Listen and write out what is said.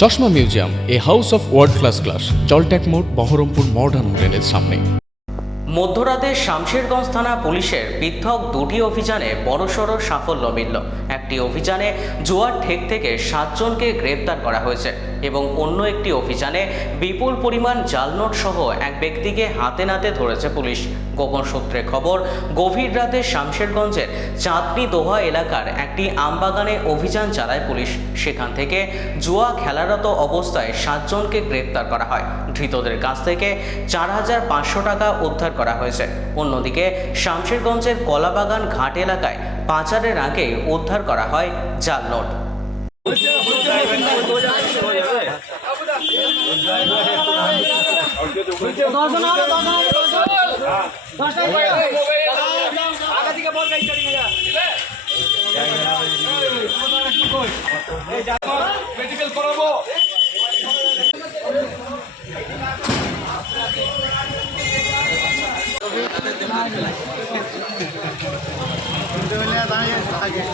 চশমা museum, a house of world class, জলট্যাক মোড়, বহরমপুর মডার্ন হোটেলের সামনে। মধ্যরাতে শামশেরগঞ্জ থানা পুলিশের পৃথক দুটি অভিযানে বড়সড় সাফল্য মিলল। একটি অভিযানে জুয়ার ঠেক থেকে 7 জনকে গ্রেপ্তার করা হয়েছে এবং অন্য একটি অভিযানে বিপুল পরিমাণ জাল নোট সহ এক ব্যক্তিকে হাতে নাতে ধরেছে পুলিশ। গোপন সূত্রে খবর, গভীর রাতে শামশেরগঞ্জের চাঁদনি দোহা এলাকার একটি আমবাগানে অভিযান চালায় পুলিশ। সেখান থেকে জুয়া খেলারত অবস্থায় 7 জনকে গ্রেপ্তার করা হয়। ধৃতদের কাছ থেকে 4,500 টাকা উদ্ধার করা হয়েছে। অন্যদিকে শামশেরগঞ্জের কলাবাগান ঘাট এলাকায় পাচারের আগে উদ্ধার করা হয় জাল নোট। দাঁড়িয়ে